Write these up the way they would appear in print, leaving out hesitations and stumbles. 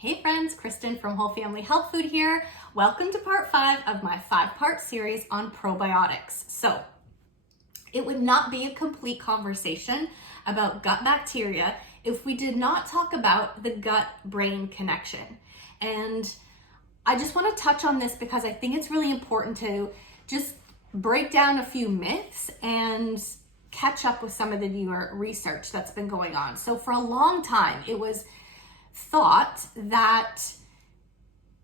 Hey friends, Kristen from Whole Family Health Food here. Welcome to part 5 of my 5-part series on probiotics. So, it would not be a complete conversation about gut bacteria if we did not talk about the gut-brain connection. And I just want to touch on this because I think it's really important to just break down a few myths and catch up with some of the newer research that's been going on. So for a long time, it was thought that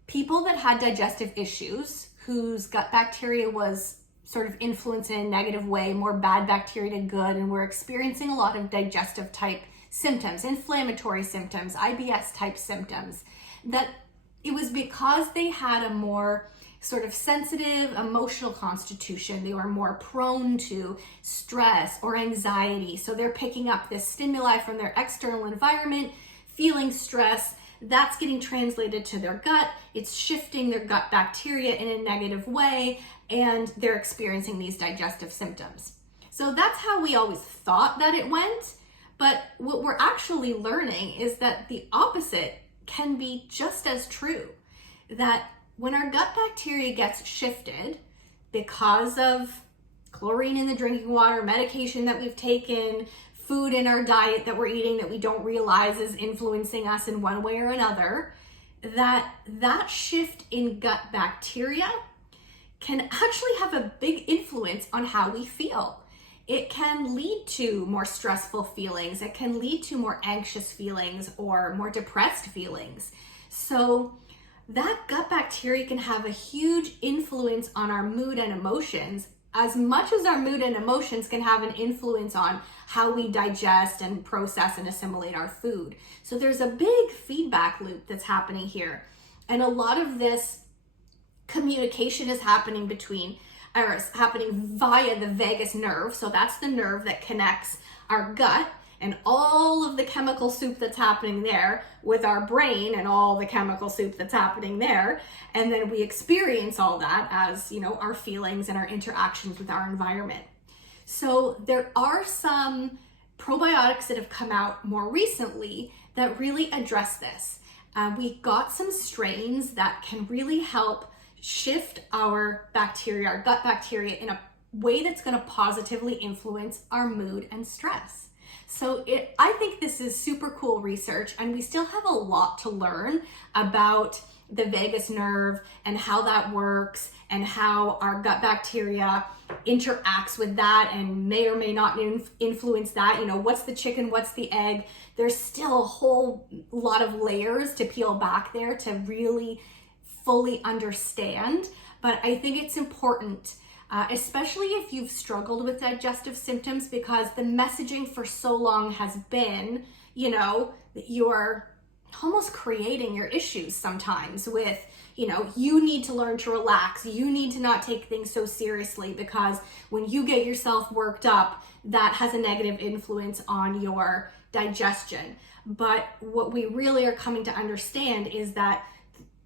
people that had digestive issues, whose gut bacteria was sort of influenced in a negative way, more bad bacteria to good, and were experiencing a lot of digestive type symptoms, inflammatory symptoms, IBS type symptoms, that it was because they had a more sort of sensitive emotional constitution. They were more prone to stress or anxiety. So they're picking up this stimuli from their external environment, feeling stress, that's getting translated to their gut. It's shifting their gut bacteria in a negative way, and they're experiencing these digestive symptoms. So that's how we always thought that it went. But what we're actually learning is that the opposite can be just as true. That when our gut bacteria gets shifted because of chlorine in the drinking water, medication that we've taken, food in our diet that we're eating that we don't realize is influencing us in one way or another, that shift in gut bacteria can actually have a big influence on how we feel. It can lead to more stressful feelings. It can lead to more anxious feelings or more depressed feelings. So that gut bacteria can have a huge influence on our mood and emotions, as much as our mood and emotions can have an influence on how we digest and process and assimilate our food. So there's a big feedback loop that's happening here. And a lot of this communication is happening via the vagus nerve. So that's the nerve that connects our gut and all of the chemical soup that's happening there with our brain and all the chemical soup that's happening there. And then we experience all that as, our feelings and our interactions with our environment. So there are some probiotics that have come out more recently that really address this. We got some strains that can really help shift our bacteria, our gut bacteria, in a way that's going to positively influence our mood and stress. So I think this is super cool research, and we still have a lot to learn about the vagus nerve and how that works and how our gut bacteria interacts with that and may or may not influence that. What's the chicken, what's the egg? There's still a whole lot of layers to peel back there to really fully understand. But I think it's important, especially if you've struggled with digestive symptoms, because the messaging for so long has been, that you're almost creating your issues sometimes with, you need to learn to relax. You need to not take things so seriously, because when you get yourself worked up, that has a negative influence on your digestion. But what we really are coming to understand is that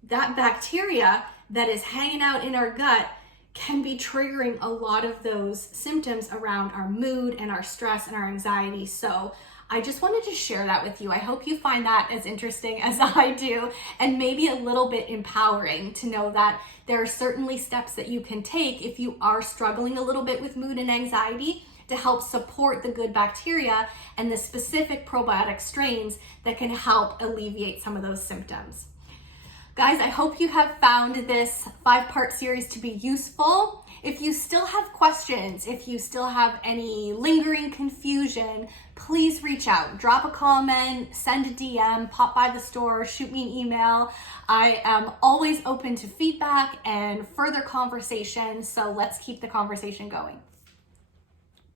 bacteria that is hanging out in our gut can be triggering a lot of those symptoms around our mood and our stress and our anxiety. So I just wanted to share that with you. I hope you find that as interesting as I do, and maybe a little bit empowering to know that there are certainly steps that you can take if you are struggling a little bit with mood and anxiety to help support the good bacteria and the specific probiotic strains that can help alleviate some of those symptoms. Guys, I hope you have found this 5-part series to be useful. If you still have questions, if you still have any lingering confusion, please reach out. Drop a comment, send a DM, pop by the store, shoot me an email. I am always open to feedback and further conversation, so let's keep the conversation going.